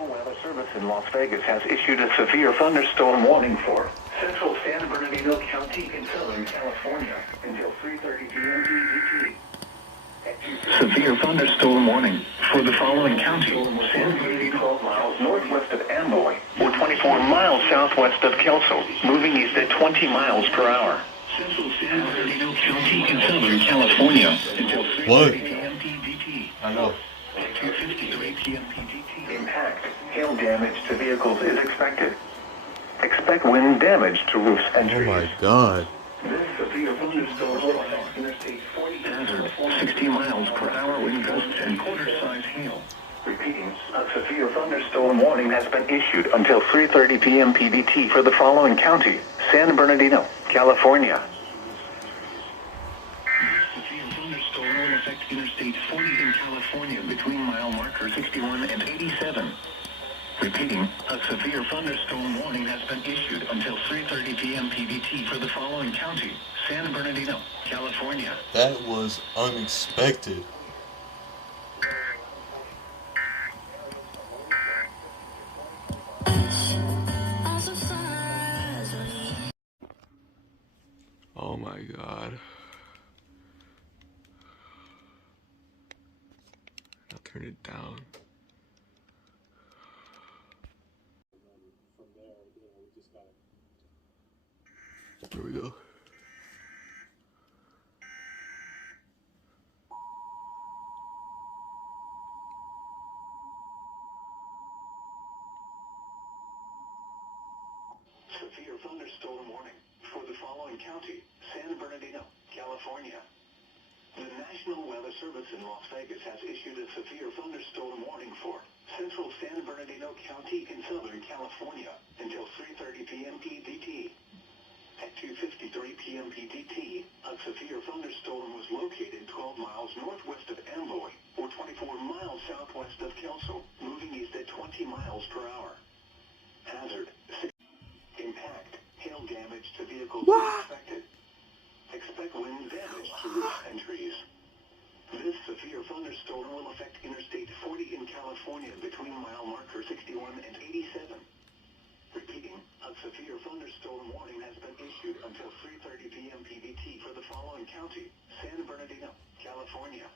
National Weather Service in Las Vegas has issued a severe thunderstorm warning for central San Bernardino County in Southern California until 3:30 p.m. PDT. Severe thunderstorm warning for the following county: San Bernardino, 12 miles northwest of Amboy, or 24 miles southwest of Kelso, moving east at 20 miles per hour. Central San Bernardino County in Southern California until 3:30 p.m. PDT. I know. 2:53 p.m. PDT. Impact, hail damage to vehicles is expected. Expect wind damage to roofs and trees. Oh my God. This severe thunderstorm will affect Interstate 40 hazard, 60 miles per hour wind gusts and quarter-size hail. Repeating, a severe thunderstorm warning has been issued until 3:30 p.m. PDT for the following county: San Bernardino, California. This severe thunderstorm will affect Interstate 40 in California between mile marker 61 and 87. Repeating, a severe thunderstorm warning has been issued until 3:30 p.m. PDT for the following county: San Bernardino, California. That was unexpected. Oh my God. I'll turn it down. Here we go. Severe thunderstorm warning for the following county: San Bernardino, California. The National Weather Service in Las Vegas has issued a severe thunderstorm warning for central San Bernardino County in Southern California until 3:30 p.m. PDT. At 2:53 p.m. PDT, a severe thunderstorm was located 12 miles northwest of Amboy, or 24 miles southwest of Kelso, moving east at 20 miles per hour. Hazard: impact, hail damage to vehicles is expected. Expect wind damage to roofs and trees. This severe thunderstorm will affect Interstate 40 in California between mile marker 61 and 87. Repeating, a severe thunderstorm warning has been issued until 3:30 p.m. PDT for the following county: San Bernardino, California.